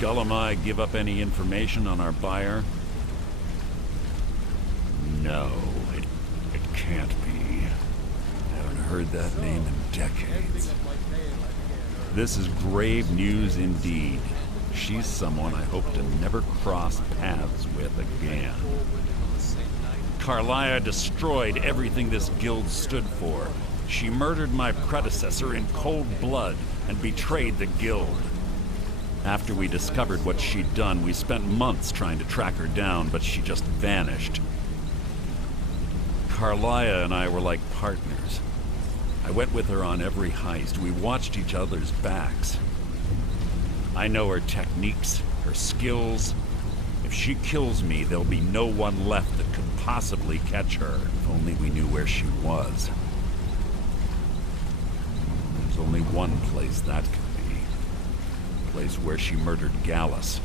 Scullami give up any information on our buyer? No, it can't be. I haven't heard that name in decades. This is grave news indeed. She's someone I hope to never cross paths with again. Carlia destroyed everything this guild stood for. She murdered my predecessor in cold blood and betrayed the guild. After we discovered what she'd done, we spent months trying to track her down, but she just vanished. Carlia and I were like partners. I went with her on every heist. We watched each other's backs. I know her techniques, her skills. If she kills me, there'll be no one left that could possibly catch her. If only we knew where she was. There's only one place that could be. The place where she murdered Gallus.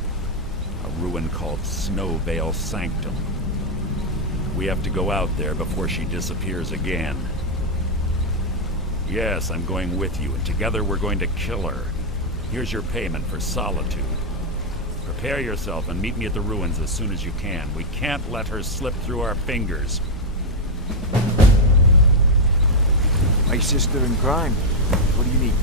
A ruin called Snowvale Sanctum. We have to go out there before she disappears again. Yes, I'm going with you, and together we're going to kill her. Here's your payment for solitude. Prepare yourself and meet me at the ruins as soon as you can. We can't let her slip through our fingers. My sister in crime. What do you need?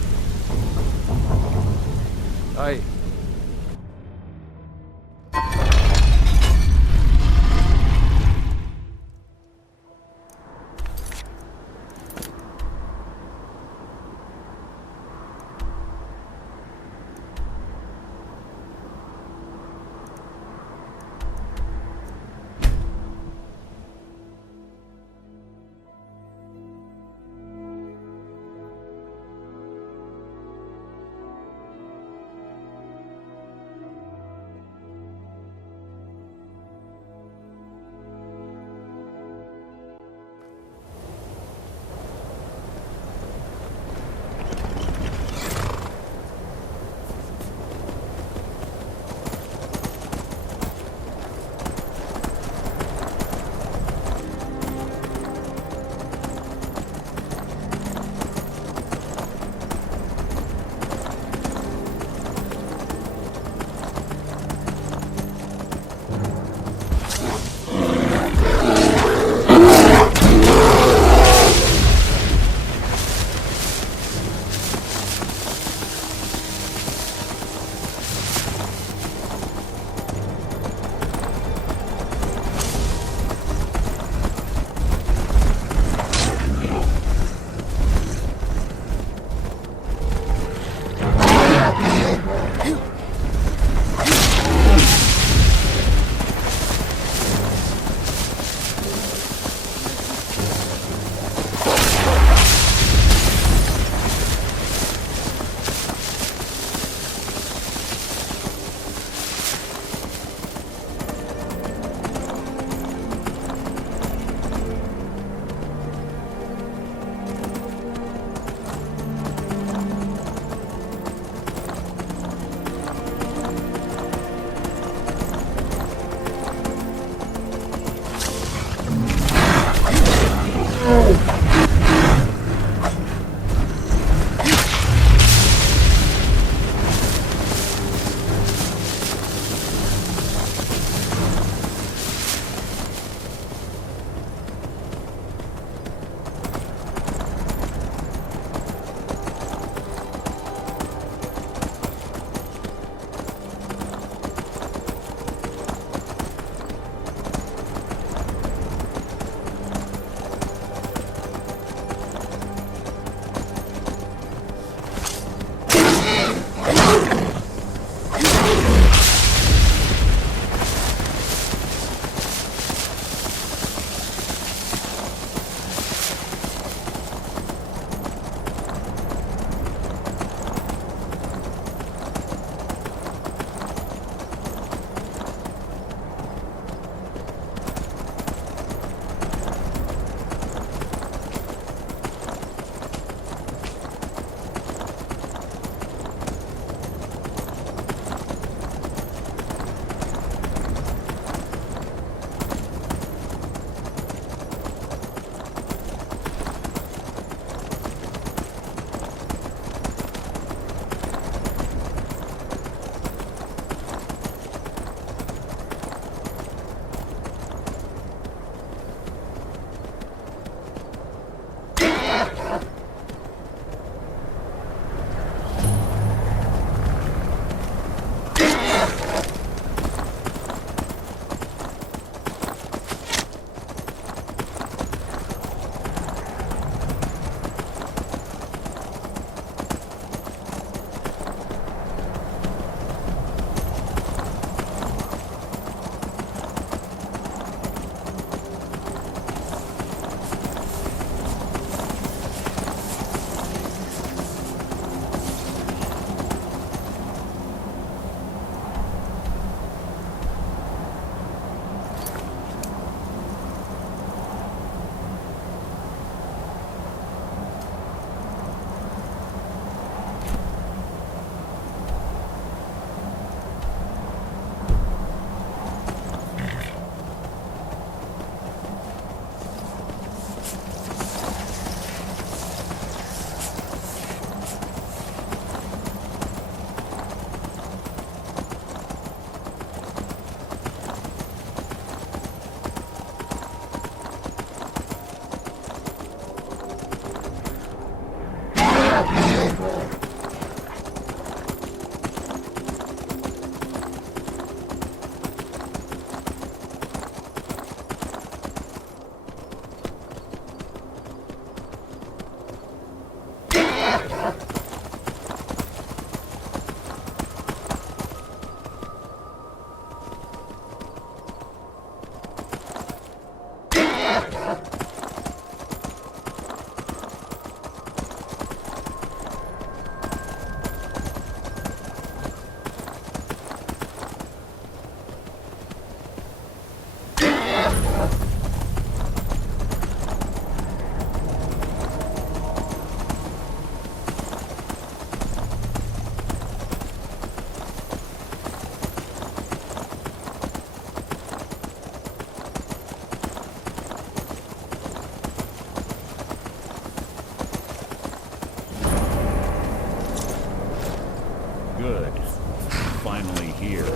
finally here.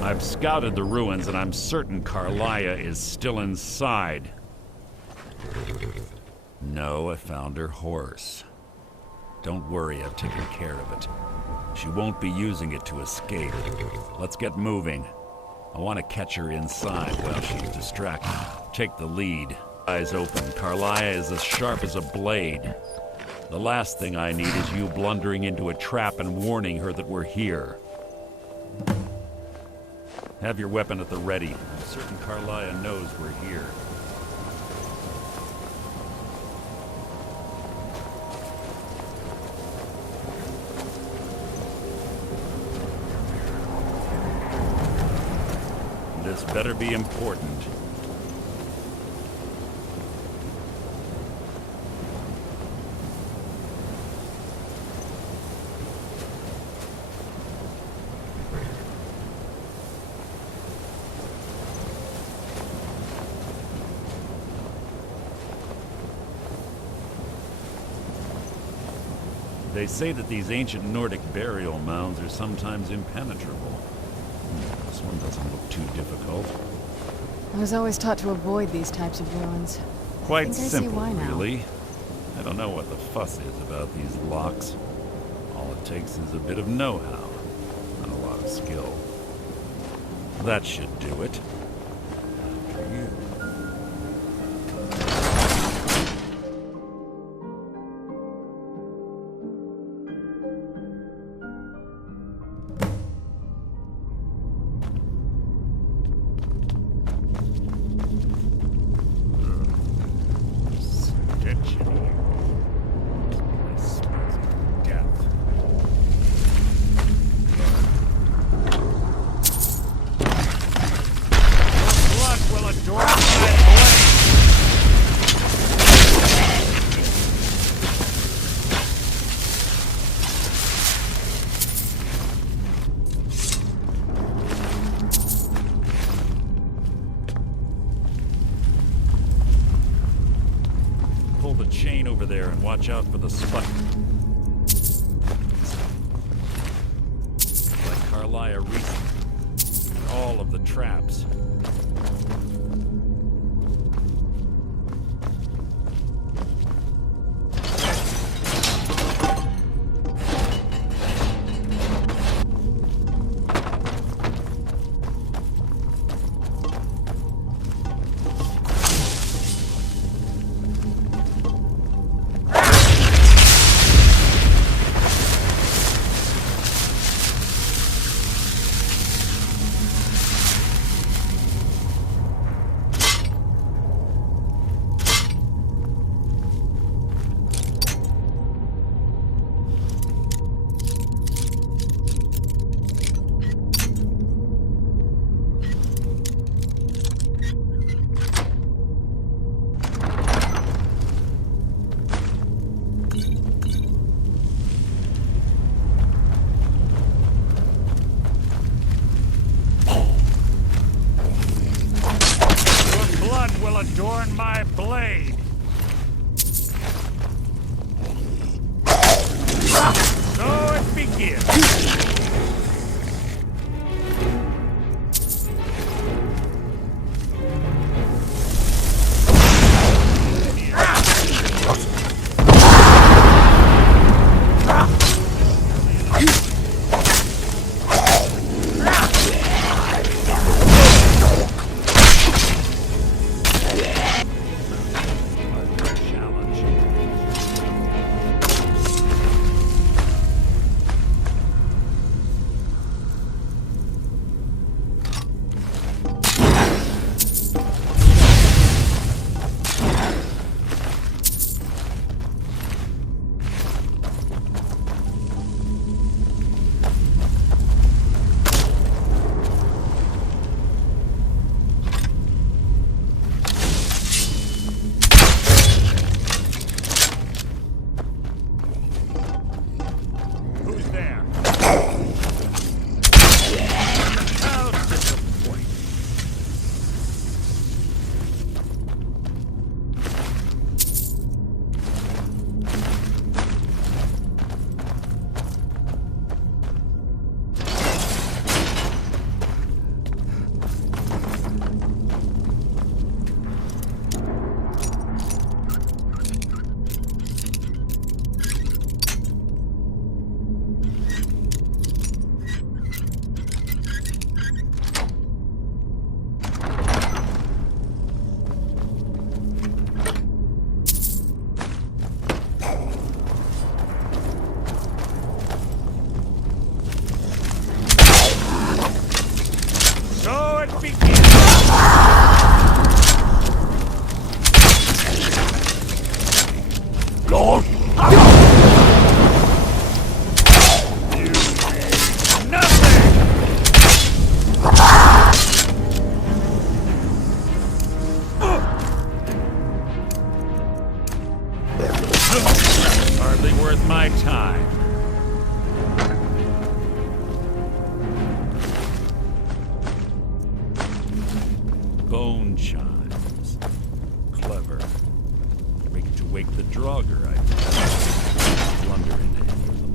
I've scouted the ruins and I'm certain Carlia is still inside. No, I found her horse. Don't worry, I've taken care of it. She won't be using it to escape. Let's get moving. I want to catch her inside while she's distracted. Take the lead. Eyes open. Carlia is as sharp as a blade. The last thing I need is you blundering into a trap and warning her that we're here. Have your weapon at the ready. I'm certain Carlia knows we're here. This better be important. They say that these ancient Nordic burial mounds are sometimes impenetrable. This one doesn't look too difficult. I was always taught to avoid these types of ruins. Quite see simple, why now. really. I don't know what the fuss is about these locks. All it takes is a bit of know-how and a lot of skill. That should do it. After you. Pull the chain over there and watch out for the spike. Like Carlia recently. All of the traps. it begin! Lord! Hardly worth my time. Bone chimes. Clever. Make to wake the Draugr, I think. Blunder in any of them.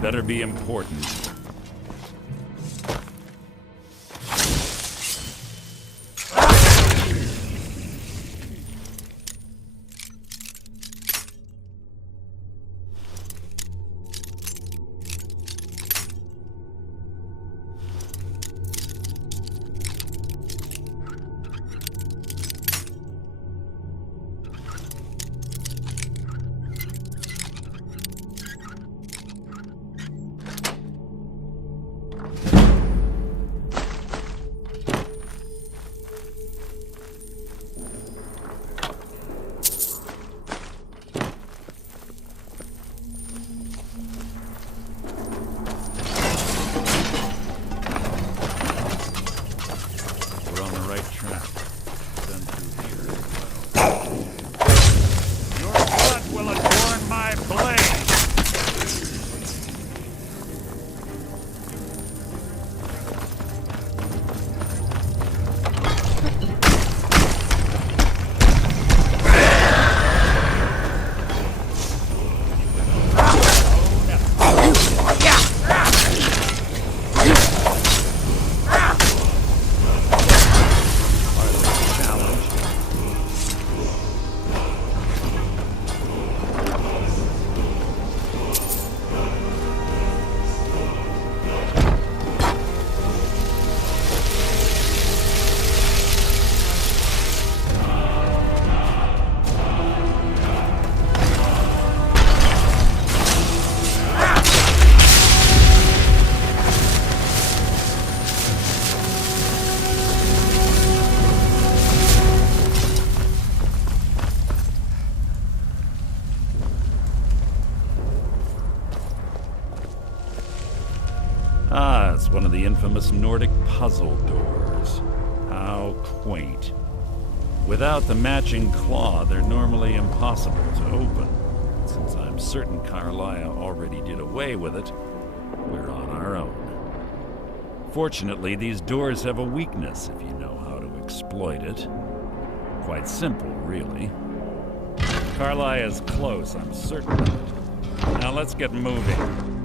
Better be important. That's one of the infamous Nordic puzzle doors. How quaint. Without the matching claw, they're normally impossible to open. Since I'm certain Carlia already did away with it, we're on our own. Fortunately, these doors have a weakness if you know how to exploit it. Quite simple, really. Carlia is close, I'm certain of it. Now let's get moving.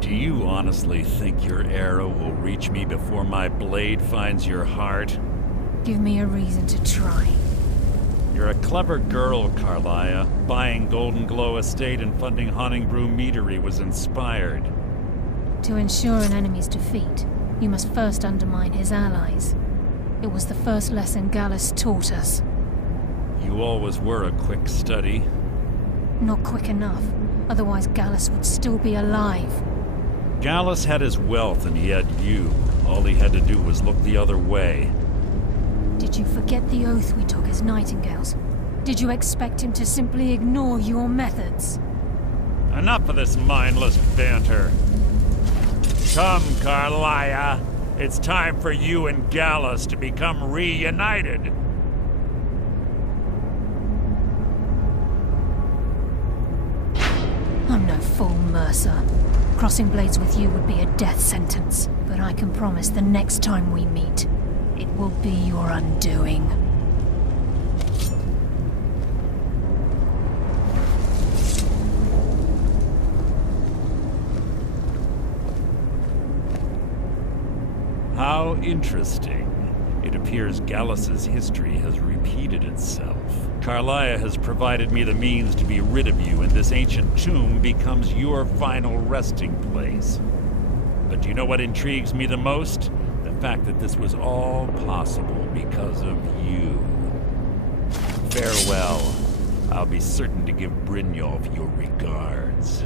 Do you honestly think your arrow will reach me before my blade finds your heart? Give me a reason to try. You're a clever girl, Carlia. Buying Golden Glow Estate and funding Honningbrew Meadery was inspired. To ensure an enemy's defeat, you must first undermine his allies. It was the first lesson Gallus taught us. You always were a quick study. Not quick enough, otherwise Gallus would still be alive. Gallus had his wealth and he had you. All he had to do was look the other way. Did you forget the oath we took as Nightingales? Did you expect him to simply ignore your methods? Enough of this mindless banter. Come, Carlia. It's time for you and Gallus to become reunited. I'm no fool, Mercer. Crossing blades with you would be a death sentence, but I can promise the next time we meet, it will be your undoing. How interesting. It appears Gallus's history has repeated itself. Carlia has provided me the means to be rid of you, and this ancient tomb becomes your final resting place. But do you know what intrigues me the most? The fact that this was all possible because of you. Farewell. I'll be certain to give Brynjolf your regards.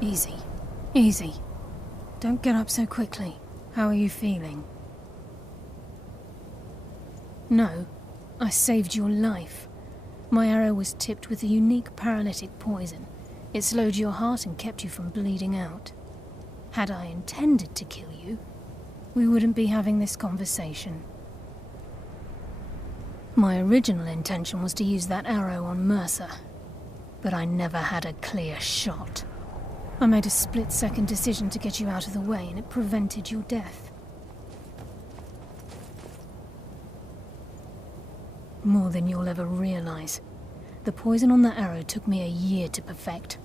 Easy. Easy. Don't get up so quickly. How are you feeling? No, I saved your life. My arrow was tipped with a unique paralytic poison. It slowed your heart and kept you from bleeding out. Had I intended to kill you, we wouldn't be having this conversation. My original intention was to use that arrow on Mercer, but I never had a clear shot. I made a split-second decision to get you out of the way, and it prevented your death. More than you'll ever realize. The poison on that arrow took me a year to perfect.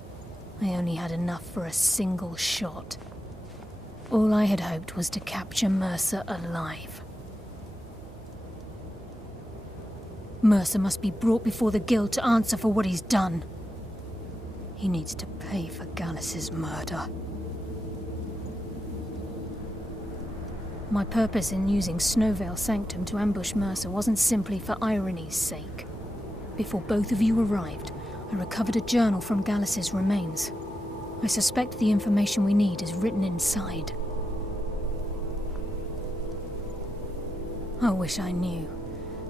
I only had enough for a single shot. All I had hoped was to capture Mercer alive. Mercer must be brought before the Guild to answer for what he's done. He needs to pay for Gallus's murder. My purpose in using Snowvale Sanctum to ambush Mercer wasn't simply for irony's sake. Before both of you arrived, I recovered a journal from Gallus's remains. I suspect the information we need is written inside. I wish I knew.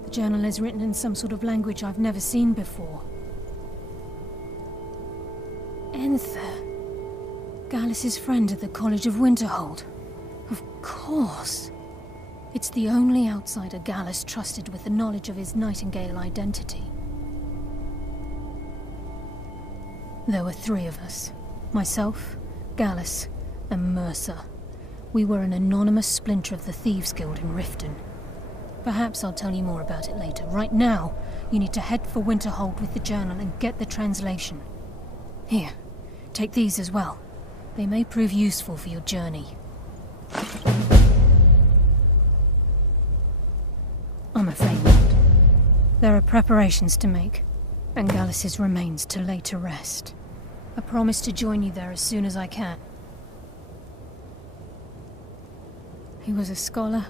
The journal is written in some sort of language I've never seen before. Enther. Gallus's friend at the College of Winterhold. Of course. It's the only outsider Gallus trusted with the knowledge of his Nightingale identity. There were 3 of us. Myself, Gallus, and Mercer. We were an anonymous splinter of the Thieves Guild in Riften. Perhaps I'll tell you more about it later. Right now, you need to head for Winterhold with the journal and get the translation. Here, take these as well. They may prove useful for your journey. I'm afraid not. There are preparations to make, and Gallus' remains to lay to rest. I promise to join you there as soon as I can. He was a scholar,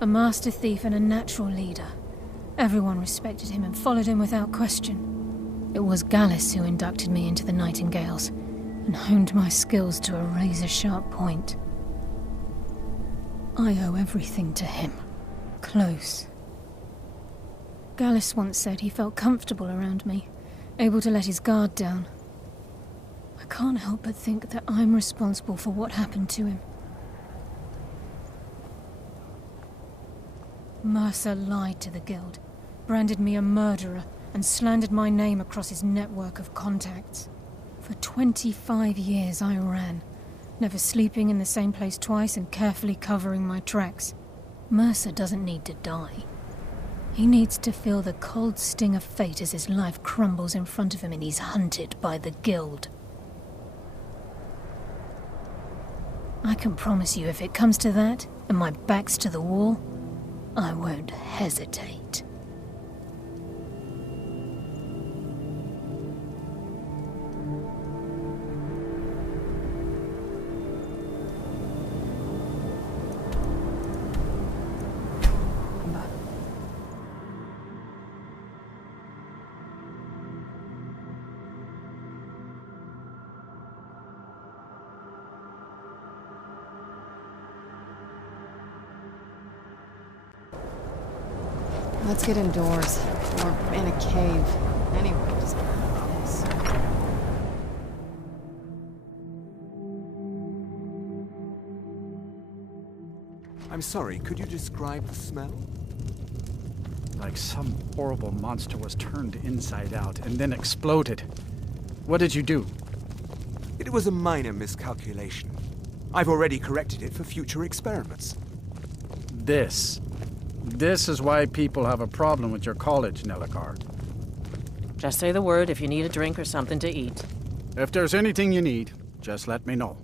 a master thief, and a natural leader. Everyone respected him and followed him without question. It was Gallus who inducted me into the Nightingales, and honed my skills to a razor-sharp point. I owe everything to him. Close. Gallus once said he felt comfortable around me, able to let his guard down. I can't help but think that I'm responsible for what happened to him. Mercer lied to the Guild, branded me a murderer, and slandered my name across his network of contacts. For 25 years I ran, never sleeping in the same place twice and carefully covering my tracks. Mercer doesn't need to die. He needs to feel the cold sting of fate as his life crumbles in front of him and he's hunted by the Guild. I can promise you if it comes to that, and my back's to the wall, I won't hesitate. Let's get indoors. Or in a cave. Anyway, just get out of this. I'm sorry, could you describe the smell? Like some horrible monster was turned inside out and then exploded. What did you do? It was a minor miscalculation. I've already corrected it for future experiments. This is why people have a problem with your college, Nellicard. Just say the word if you need a drink or something to eat. If there's anything you need, just let me know.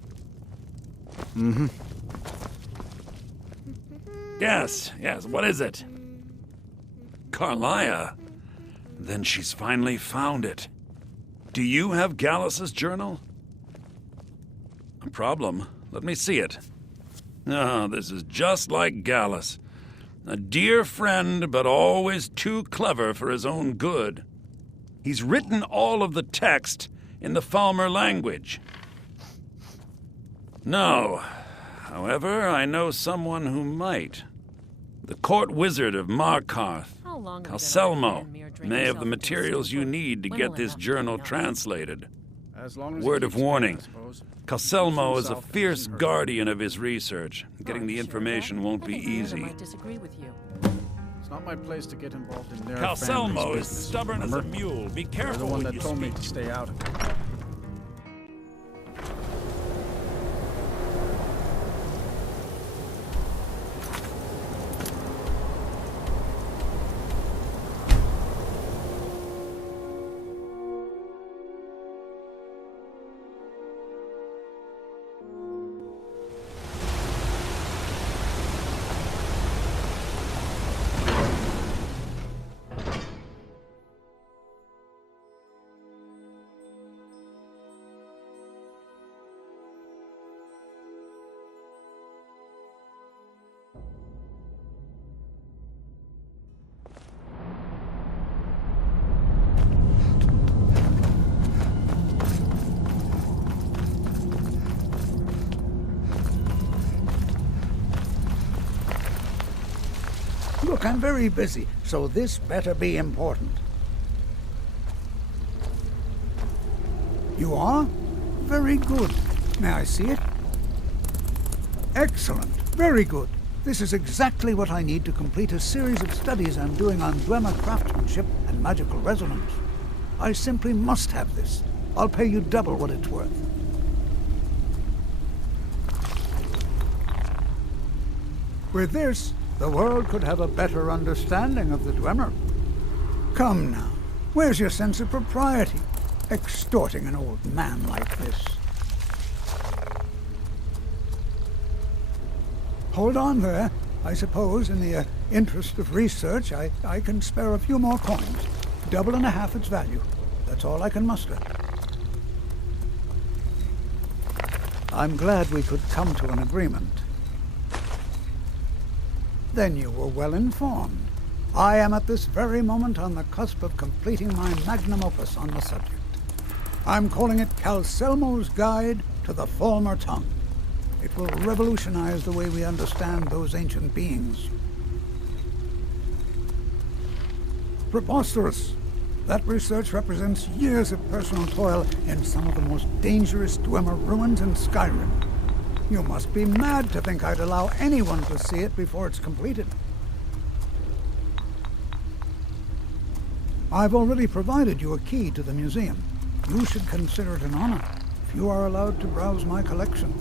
Yes, what is it? Carlia? Then she's finally found it. Do you have Gallus's journal? A problem? Let me see it. Ah, this is just like Gallus. A dear friend, but always too clever for his own good. He's written all of the text in the Falmer language. No. However, I know someone who might. The court wizard of Markarth, Calselmo, may have the materials you need to get this journal translated. Word of warning. Calselmo is a fierce guardian of his research. Getting the information won't be easy. It's not my place to get involved in their Calselmo is stubborn as a mule. Be You're careful the one when that you told me speak. to stay out of it. Look, I'm very busy, so this better be important. You are? Very good. May I see it? Excellent. Very good. This is exactly what I need to complete a series of studies I'm doing on Dwemer craftsmanship and magical resonance. I simply must have this. I'll pay you double what it's worth. With this, the world could have a better understanding of the Dwemer. Come now, where's your sense of propriety? Extorting an old man like this. Hold on there. I suppose, in the interest of research, I can spare a few more coins. 1.5 its value. That's all I can muster. I'm glad we could come to an agreement. Then you were well informed. I am at this very moment on the cusp of completing my magnum opus on the subject. I'm calling it Calcelmo's Guide to the Falmer Tongue. It will revolutionize the way we understand those ancient beings. Preposterous! That research represents years of personal toil in some of the most dangerous Dwemer ruins in Skyrim. You must be mad to think I'd allow anyone to see it before it's completed. I've already provided you a key to the museum. You should consider it an honor if you are allowed to browse my collection.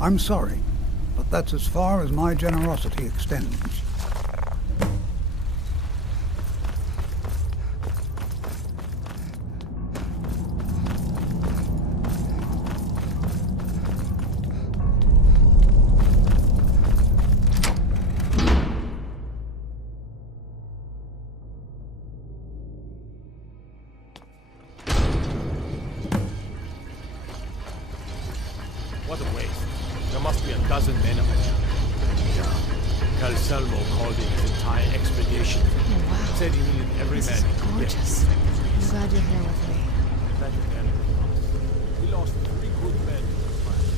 I'm sorry, but that's as far as my generosity extends. What a waste. There must be a dozen men of it. Yeah. Calcelmo called in his entire expedition. Oh, wow. Said he needed every This man is he could get. gorgeous. I'm glad you're here with me. Better than anything else. We lost 3 good men to the fire.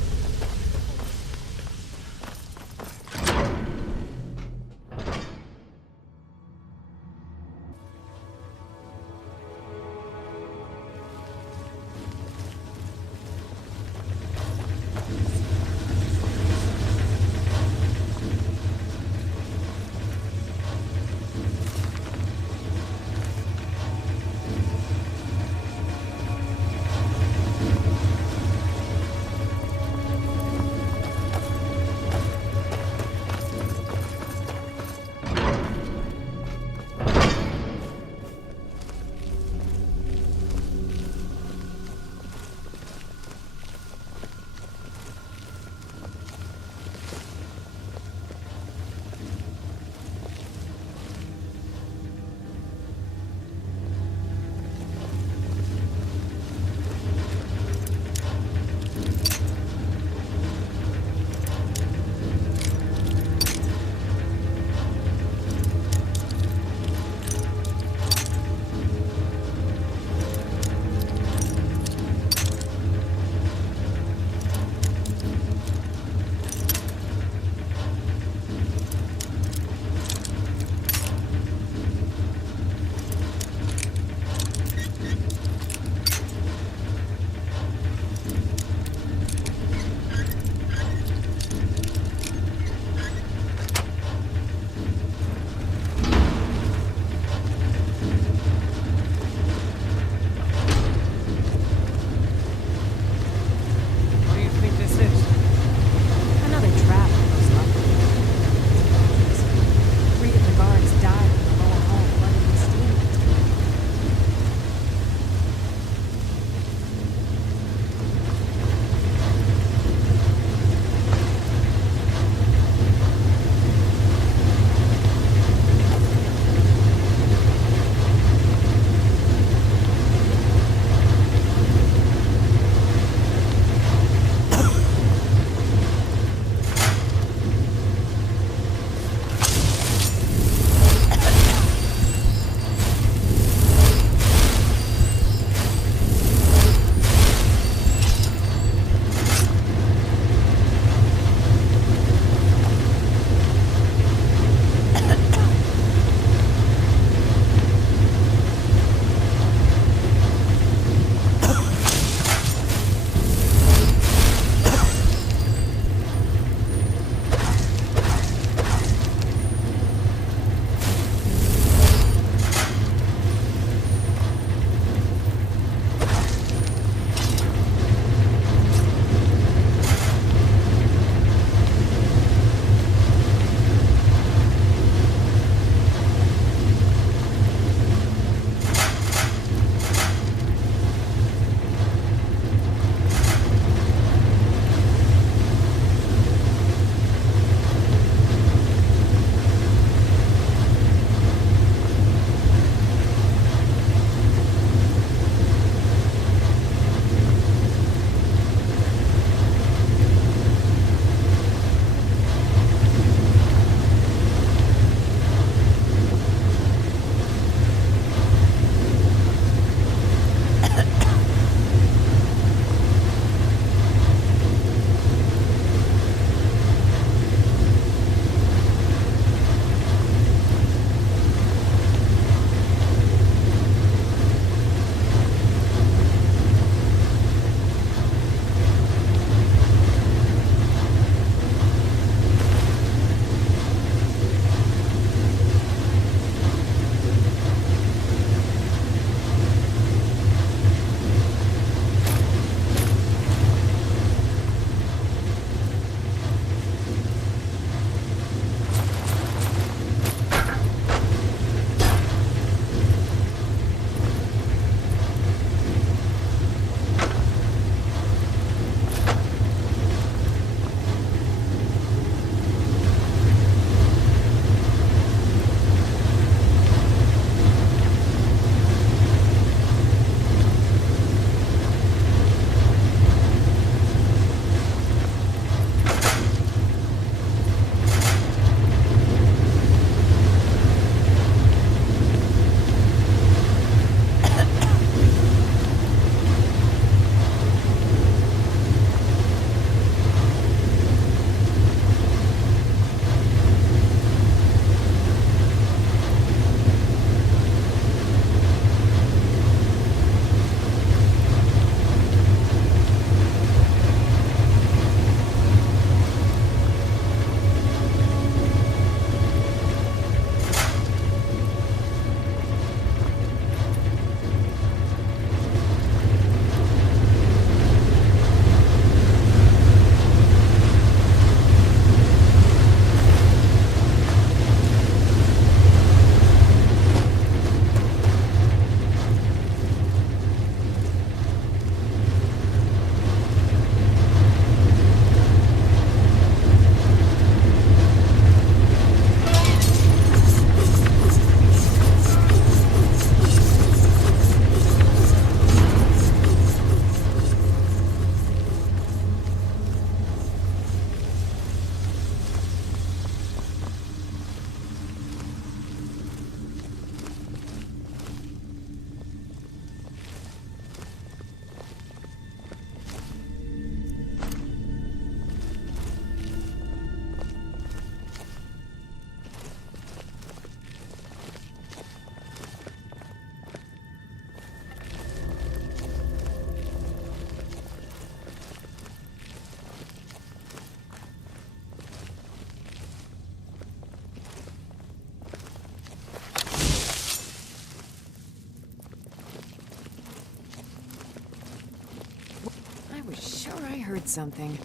That's something.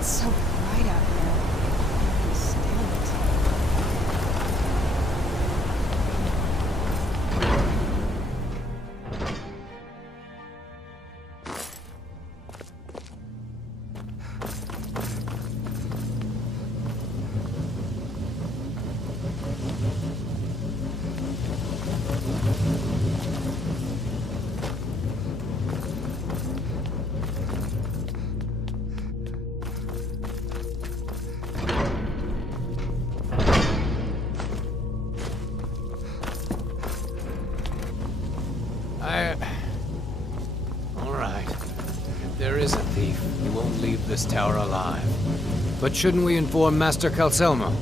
It's so bright out here. I can't stand it. All right. If there is a thief, he won't leave this tower alive. But shouldn't we inform Master Calcelmo?